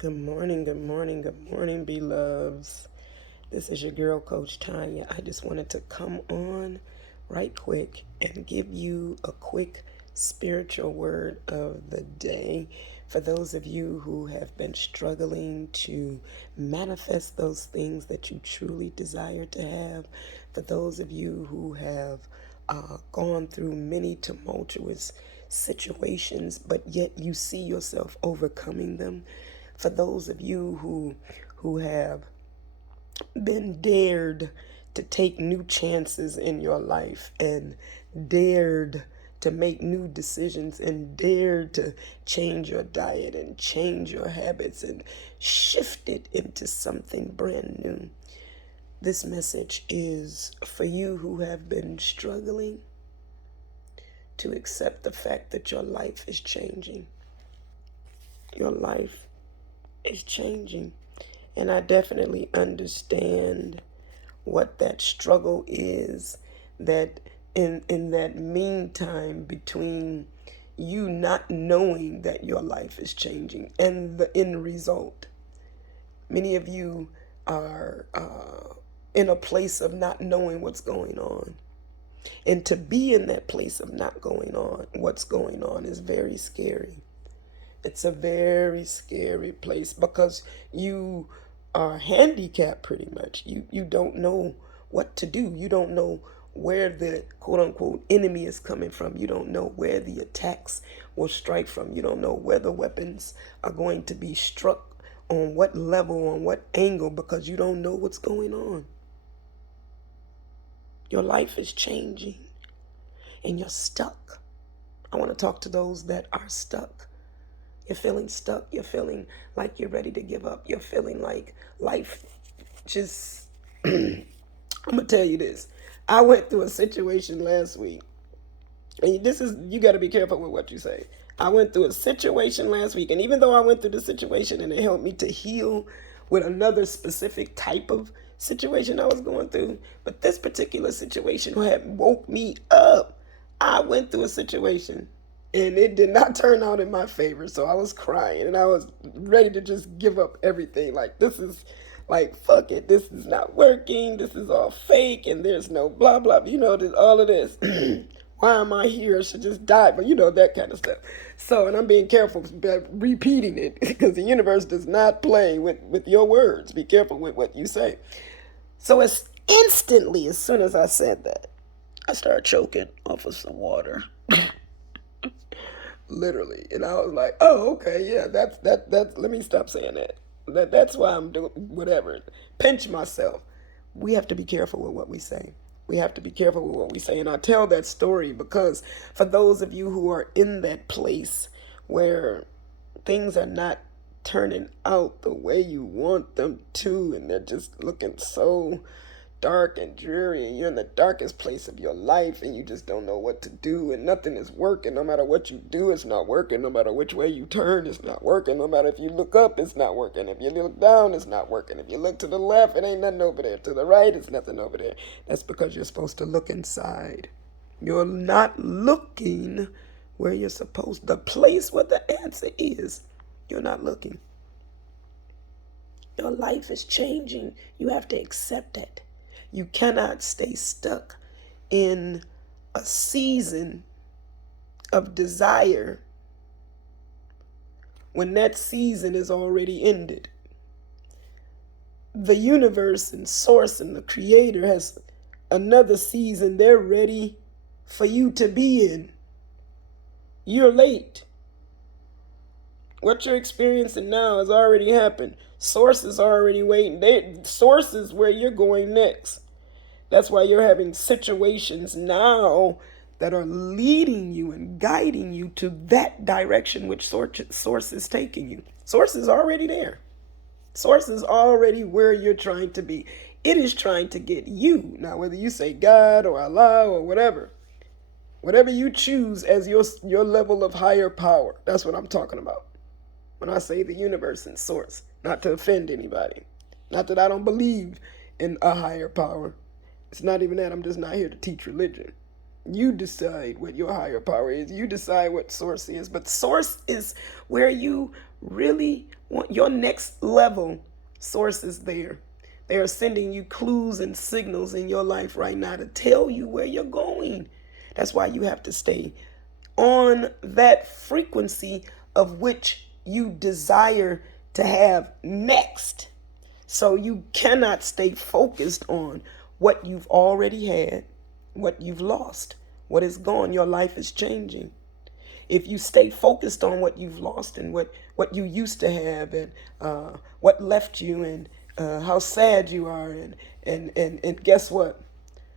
Good morning, good morning, beloveds. This is your girl, Coach Tanya. I just wanted to come on right quick and give you a quick spiritual word of the day. For those of you who have been struggling to manifest those things that you truly desire to have, for those of you who have gone through many tumultuous situations, but yet you see yourself overcoming them. For those of you who have been dared to take new chances in your life and dared to make new decisions and dared to change your diet and change your habits and shift it into something brand new. This message is for you who have been struggling to accept the fact that your life is changing. Your life is changing. And I definitely understand what that struggle is, that in that meantime between you not knowing that your life is changing and the end result. Many of you are in a place of not knowing what's going on. And to be in that place of not going on, what's going on is very scary. It's a very scary place because you are handicapped pretty much. You don't know what to do. You don't know where the quote unquote enemy is coming from. You don't know where the attacks will strike from. You don't know where the weapons are going to be struck, on what level, on what angle, because you don't know what's going on. Your life is changing and you're stuck. I want to talk to those that are stuck. You're feeling stuck. You're feeling like you're ready to give up. You're feeling like life just, I'm going to tell you this. I went through a situation last week. And you got to be careful with what you say. I went through a situation last week. And even though I went through the situation and it helped me to heal with another specific type of situation I was going through, but this particular situation had woke me up. I went through a situation and it did not turn out in my favor. So I was crying and I was ready to just give up everything. Like, this is like, fuck it. This is not working. This is all fake and there's no blah, blah. You know, all of this. Why am I here? I should just die. But you know, that kind of stuff. So, and I'm being careful about repeating it because the universe does not play with your words. Be careful with what you say. So as soon as I said that, I started choking off of some water. Literally. And I was like, oh, okay, yeah, that's let me stop saying that. That's why I'm doing whatever. Pinch myself. We have to be careful with what we say. We have to be careful with what we say. And I tell that story because for those of you who are in that place where things are not turning out the way you want them to, and they're just looking so dark and dreary, and you're in the darkest place of your life and you just don't know what to do and nothing is working. No matter what you do, it's not working. No matter which way you turn, it's not working. No matter if you look up, it's not working. If you look down, it's not working. If you look to the left, it ain't nothing over there. To the right, it's nothing over there. That's because you're supposed to look inside. You're not looking where you're supposed, the place where the answer is. You're not looking. Your life is changing. You have to accept that. You cannot stay stuck in a season of desire when that season is already ended. The universe and source and the creator has another season they're ready for you to be in. You're late. What you're experiencing now has already happened. Source is already waiting. Source is where you're going next. That's why you're having situations now that are leading you and guiding you to that direction which source is taking you. Source is already there. Source is already where you're trying to be. It is trying to get you. Now, whether you say God or Allah or whatever you choose as your level of higher power, that's what I'm talking about. When I say the universe and source, not to offend anybody. Not that I don't believe in a higher power. It's not even that. I'm just not here to teach religion. You decide what your higher power is. You decide what source is. But source is where you really want your next level. Source is there. They are sending you clues and signals in your life right now to tell you where you're going. That's why you have to stay on that frequency of which you desire to have next. So you cannot stay focused on what you've already had, what you've lost, what is gone. Your life is changing. If you stay focused on what you've lost and what you used to have and what left you and how sad you are and guess what?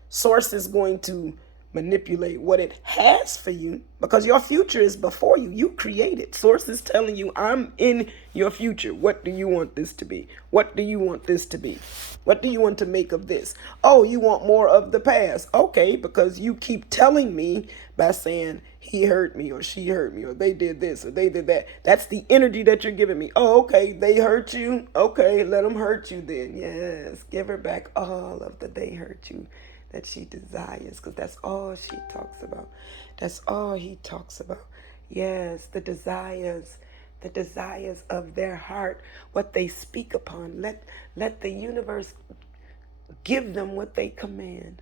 Source is going to manipulate what it has for you because your future is before you. You create it. Source is telling you, I'm in your future. What do you want this to be? What do you want this to be? What do you want to make of this? Oh, you want more of the past. Okay, because you keep telling me by saying he hurt me or she hurt me or they did this or they did that. That's the energy that you're giving me. Oh, okay, they hurt you. Okay, let them hurt you then. Yes, give her back all of the they hurt you that she desires, because that's all she talks about. That's all he talks about. Yes, the desires of their heart, what they speak upon. Let the universe give them what they command.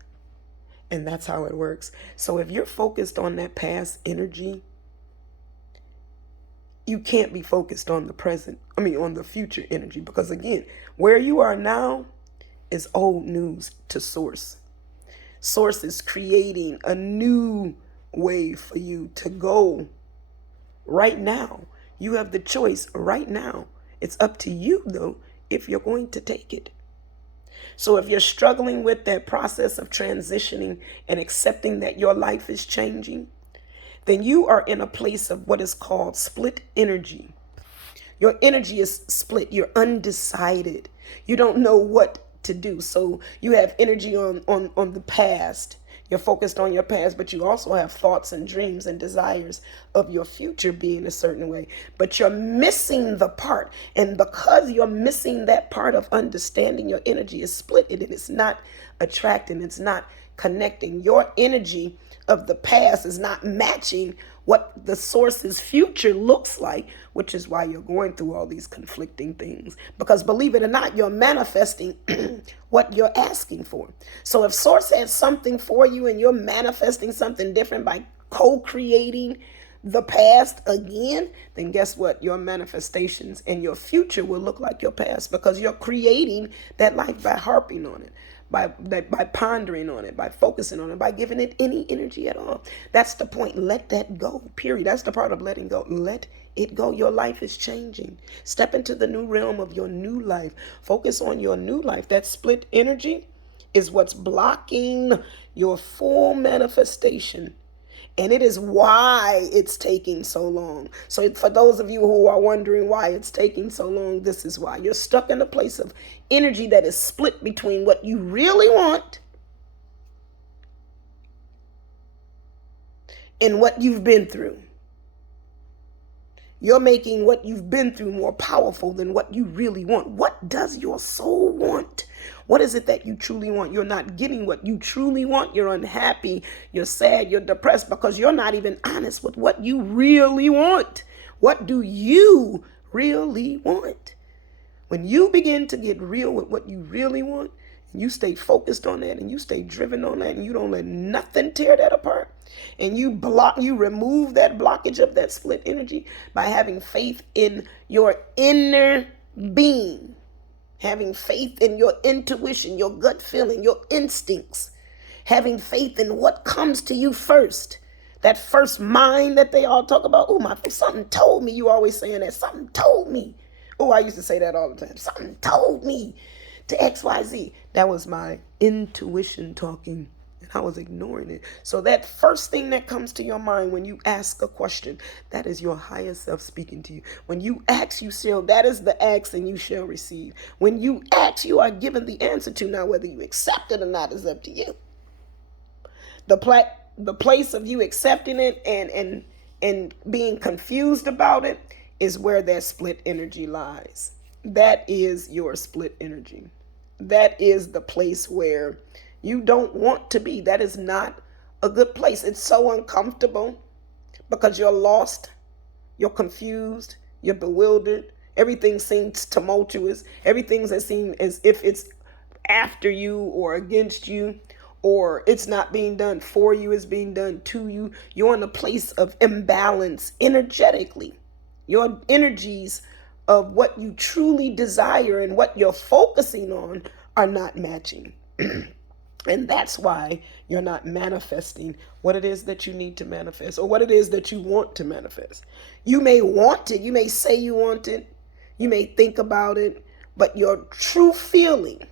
And that's how it works. So if you're focused on that past energy, you can't be focused on on the future energy, because again, where you are now is old news to source. Source is creating a new way for you to go right now. You have the choice right now. It's up to you, though, if you're going to take it. So if you're struggling with that process of transitioning and accepting that your life is changing, then you are in a place of what is called split energy. Your energy is split. You're undecided. You don't know what to do. So you have energy on the past. You're focused on your past, but you also have thoughts and dreams and desires of your future being a certain way. But you're missing the part. And because you're missing that part of understanding, your energy is split and it's not attracting. It's not connecting. Your energy of the past is not matching what the source's future looks like, which is why you're going through all these conflicting things. Because believe it or not, you're manifesting what you're asking for. So if source has something for you and you're manifesting something different by co-creating the past again, then guess what? Your manifestations and your future will look like your past, because you're creating that life by harping on it. By pondering on it, by focusing on it, by giving it any energy at all. That's the point. Let that go, period. That's the part of letting go. Let it go. Your life is changing. Step into the new realm of your new life. Focus on your new life. That split energy is what's blocking your full manifestation. And it is why it's taking so long. So for those of you who are wondering why it's taking so long, this is why. You're stuck in a place of energy that is split between what you really want and what you've been through. You're making what you've been through more powerful than what you really want. What does your soul want? What is it that you truly want? You're not getting what you truly want. You're unhappy. You're sad. You're depressed because you're not even honest with what you really want. What do you really want? When you begin to get real with what you really want, and you stay focused on that and you stay driven on that and you don't let nothing tear that apart, and you remove that blockage of that split energy by having faith in your inner being, having faith in your intuition, your gut feeling, your instincts, having faith in what comes to you first. That first mind that they all talk about. Oh, something told me. You always saying that. Something told me. Oh, I used to say that all the time. Something told me to XYZ. That was my intuition talking, and I was ignoring it. So that first thing that comes to your mind when you ask a question, that is your higher self speaking to you. When you ask, you shall. That is the ask, and you shall receive. When you ask, you are given the answer to. Now, whether you accept it or not is up to you. The place of you accepting it and being confused about it is where that split energy lies. That is your split energy. That is the place where you don't want to be. That is not a good place. It's so uncomfortable because you're lost, you're confused, you're bewildered. Everything seems tumultuous. Everything that seems as if it's after you or against you, or it's not being done for you, it's being done to you. You're in a place of imbalance energetically. Your energies of what you truly desire and what you're focusing on are not matching. And that's why you're not manifesting what it is that you need to manifest or what it is that you want to manifest. You may want it, you may say you want it, you may think about it, but your true feeling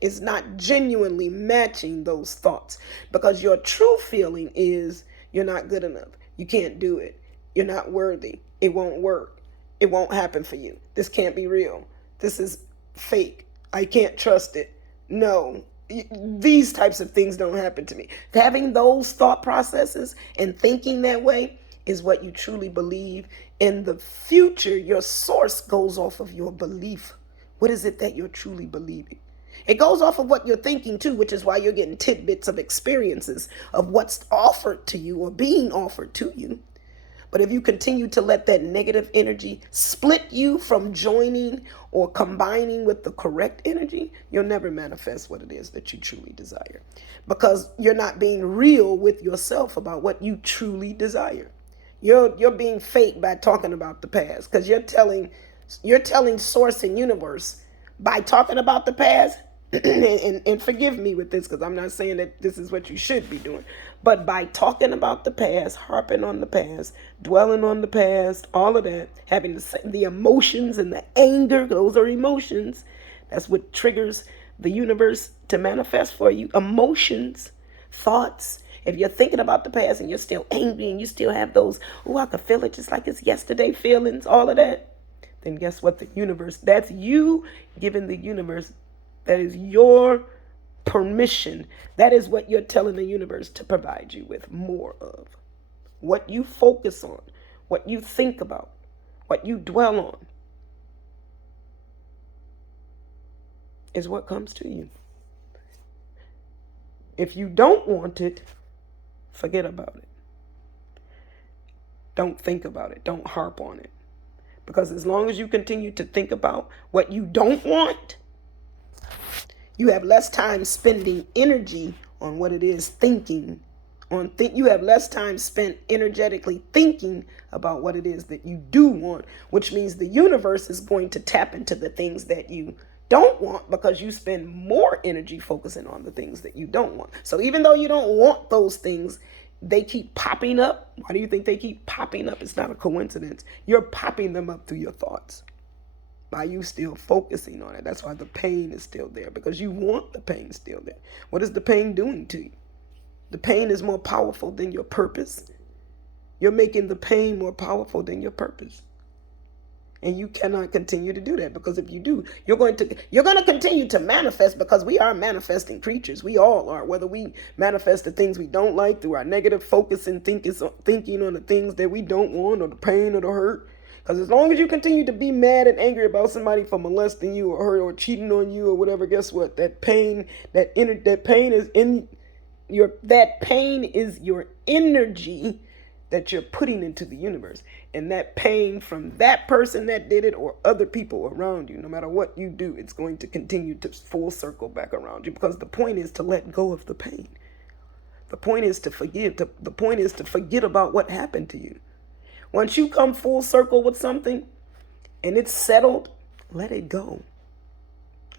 is not genuinely matching those thoughts, because your true feeling is you're not good enough. You can't do it. You're not worthy. It won't work. It won't happen for you. This can't be real. This is fake. I can't trust it. No, these types of things don't happen to me. Having those thought processes and thinking that way is what you truly believe. In the future, your source goes off of your belief. What is it that you're truly believing? It goes off of what you're thinking too, which is why you're getting tidbits of experiences of what's offered to you or being offered to you. But if you continue to let that negative energy split you from joining or combining with the correct energy, you'll never manifest what it is that you truly desire, because you're not being real with yourself about what you truly desire. You're being fake by talking about the past, because you're telling source and universe by talking about the past. And forgive me with this, because I'm not saying that this is what you should be doing, but by talking about the past, harping on the past, dwelling on the past, all of that, having the emotions and the anger, those are emotions. That's what triggers the universe to manifest for you. Emotions, thoughts. If you're thinking about the past and you're still angry and you still have those, oh, I can feel it just like it's yesterday feelings, all of that, then guess what? The universe, that's you giving the universe, that is your permission. That is what you're telling the universe to provide you with more of. What you focus on, what you think about, what you dwell on is what comes to you. If you don't want it, forget about it. Don't think about it. Don't harp on it. Because as long as you continue to think about what you don't want, you have less time spending energy on what it is thinking. You have less time spent energetically thinking about what it is that you do want, which means the universe is going to tap into the things that you don't want, because you spend more energy focusing on the things that you don't want. So even though you don't want those things, they keep popping up. Why do you think they keep popping up? It's not a coincidence. You're popping them up through your thoughts by you still focusing on it. That's why the pain is still there, because you want the pain still there. What is the pain doing to you? The pain is more powerful than your purpose. You're making the pain more powerful than your purpose. And you cannot continue to do that, because if you do, you're going to continue to manifest, because we are manifesting creatures. We all are, whether we manifest the things we don't like through our negative focus and thinking on the things that we don't want, or the pain or the hurt. Because as long as you continue to be mad and angry about somebody for molesting you or hurt or cheating on you or whatever, guess what? That pain is your energy that you're putting into the universe. And that pain from that person that did it or other people around you, no matter what you do, it's going to continue to full circle back around you, because the point is to let go of the pain. The point is to forgive. The point is to forget about what happened to you. Once you come full circle with something and it's settled, let it go.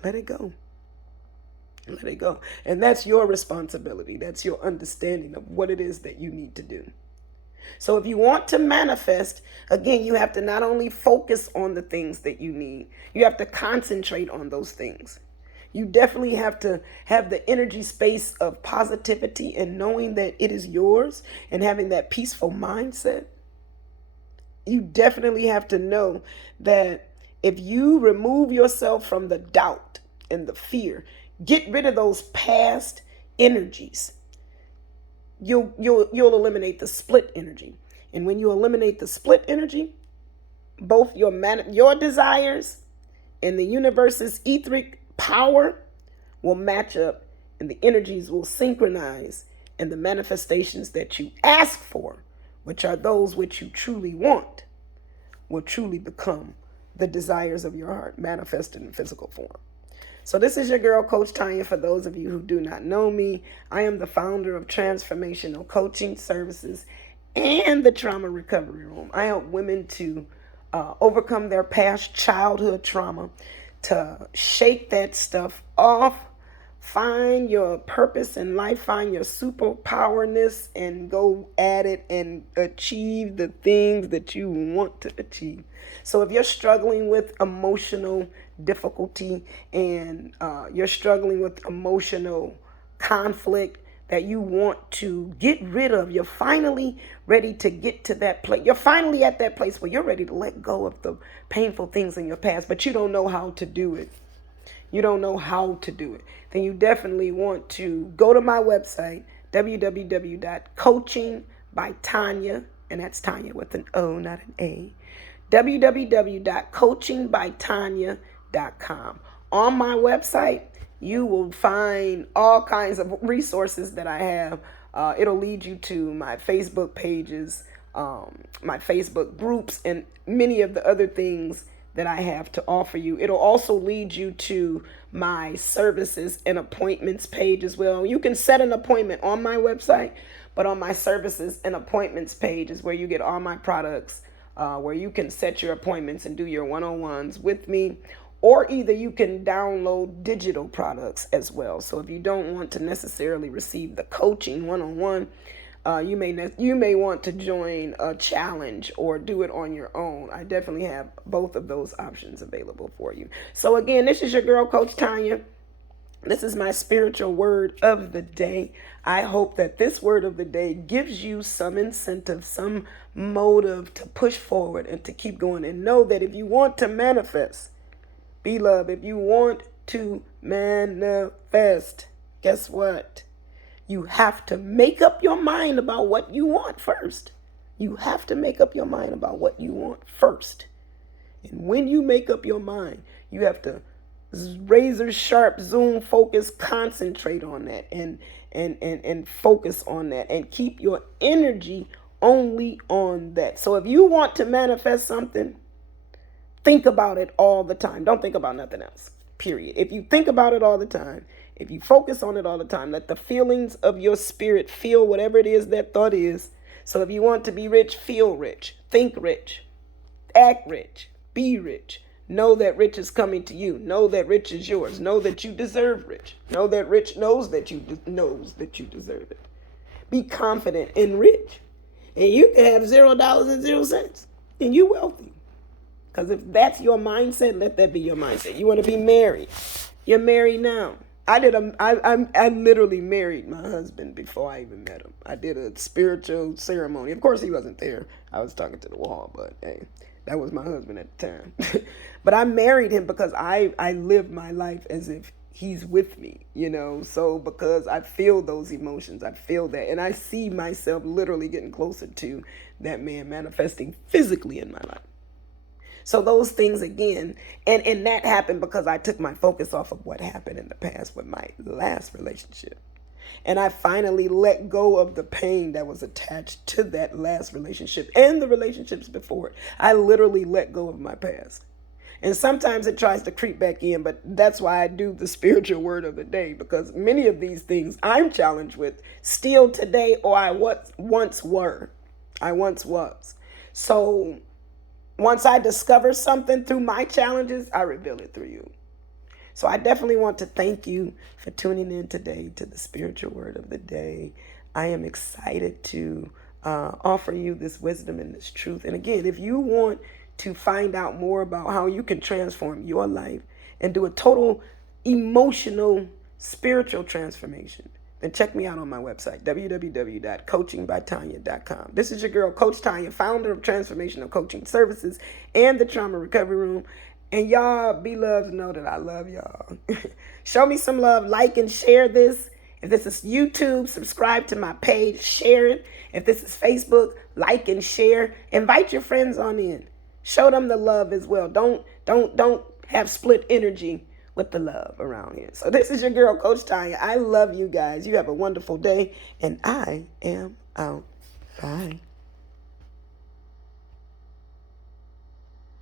Let it go. Let it go. And that's your responsibility. That's your understanding of what it is that you need to do. So if you want to manifest, again, you have to not only focus on the things that you need, you have to concentrate on those things. You definitely have to have the energy space of positivity and knowing that it is yours and having that peaceful mindset. You definitely have to know that if you remove yourself from the doubt and the fear, get rid of those past energies, you'll eliminate the split energy. And when you eliminate the split energy, both your desires and the universe's etheric power will match up, and the energies will synchronize, and the manifestations that you ask for, which are those which you truly want, will truly become the desires of your heart manifested in physical form. So this is your girl, Coach Tanya. For those of you who do not know me, I am the founder of Transformational Coaching Services and the Trauma Recovery Room. I help women to overcome their past childhood trauma, to shake that stuff off, find your purpose in life, find your superpowerness, and go at it and achieve the things that you want to achieve. So if you're struggling with emotional difficulty and you're struggling with emotional conflict that you want to get rid of, you're finally ready to get to that place. You're finally at that place where you're ready to let go of the painful things in your past, but you don't know how to do it. You don't know how to do it. Then you definitely want to go to my website, www.coachingbytanya, and that's Tanya with an O, not an A, www.coachingbytanya.com. On my website, you will find all kinds of resources that I have. It'll lead you to my Facebook pages, my Facebook groups, and many of the other things that I have to offer you. It'll also lead you to my services and appointments page as well. You can set an appointment on my website, but on my services and appointments page is where you get all my products, where you can set your appointments and do your one-on-ones with me, or either you can download digital products as well. So if you don't want to necessarily receive the coaching one-on-one, you may want to join a challenge or do it on your own. I definitely have both of those options available for you. So again, this is your girl, Coach Tanya. This is my spiritual word of the day. I hope that this word of the day gives you some incentive, some motive to push forward and to keep going. And know that if you want to manifest, beloved, if you want to manifest, guess what? You have to make up your mind about what you want first. You have to make up your mind about what you want first. And when you make up your mind, you have to razor sharp, zoom, focus, concentrate on that and focus on that and keep your energy only on that. So if you want to manifest something, think about it all the time. Don't think about nothing else, period. If you think about it all the time, if you focus on it all the time, let the feelings of your spirit feel whatever it is that thought is. So if you want to be rich, feel rich, think rich, act rich, be rich. Know that rich is coming to you. Know that rich is yours. Know that you deserve rich. Know that rich knows that you deserve it. Be confident in rich. And you can have $0 and you wealthy. Because if that's your mindset, let that be your mindset. You want to be married. You're married now. I literally married my husband before I even met him. I did a spiritual ceremony. Of course, he wasn't there. I was talking to the wall, but hey, that was my husband at the time. But I married him because I live my life as if he's with me, So because I feel those emotions, I feel that. And I see myself literally getting closer to that man manifesting physically in my life. So those things again, and that happened because I took my focus off of what happened in the past with my last relationship. And I finally let go of the pain that was attached to that last relationship and the relationships before it. I literally let go of my past. And sometimes it tries to creep back in, but that's why I do the spiritual word of the day, because many of these things I'm challenged with still today, or I once was. So once I discover something through my challenges, I reveal it through you. So I definitely want to thank you for tuning in today to the spiritual word of the day. I am excited to offer you this wisdom and this truth. And again, if you want to find out more about how you can transform your life and do a total emotional, spiritual transformation, then check me out on my website, www.coachingbytanya.com. This is your girl, Coach Tanya, founder of Transformational Coaching Services and the Trauma Recovery Room. And y'all, beloveds, know that I love y'all. Show me some love. Like and share this. If this is YouTube, subscribe to my page. Share it. If this is Facebook, like and share. Invite your friends on in. Show them the love as well. Don't have split energy with the love around here. So this is your girl, Coach Tanya. I love you guys. You have a wonderful day, and I am out. Bye.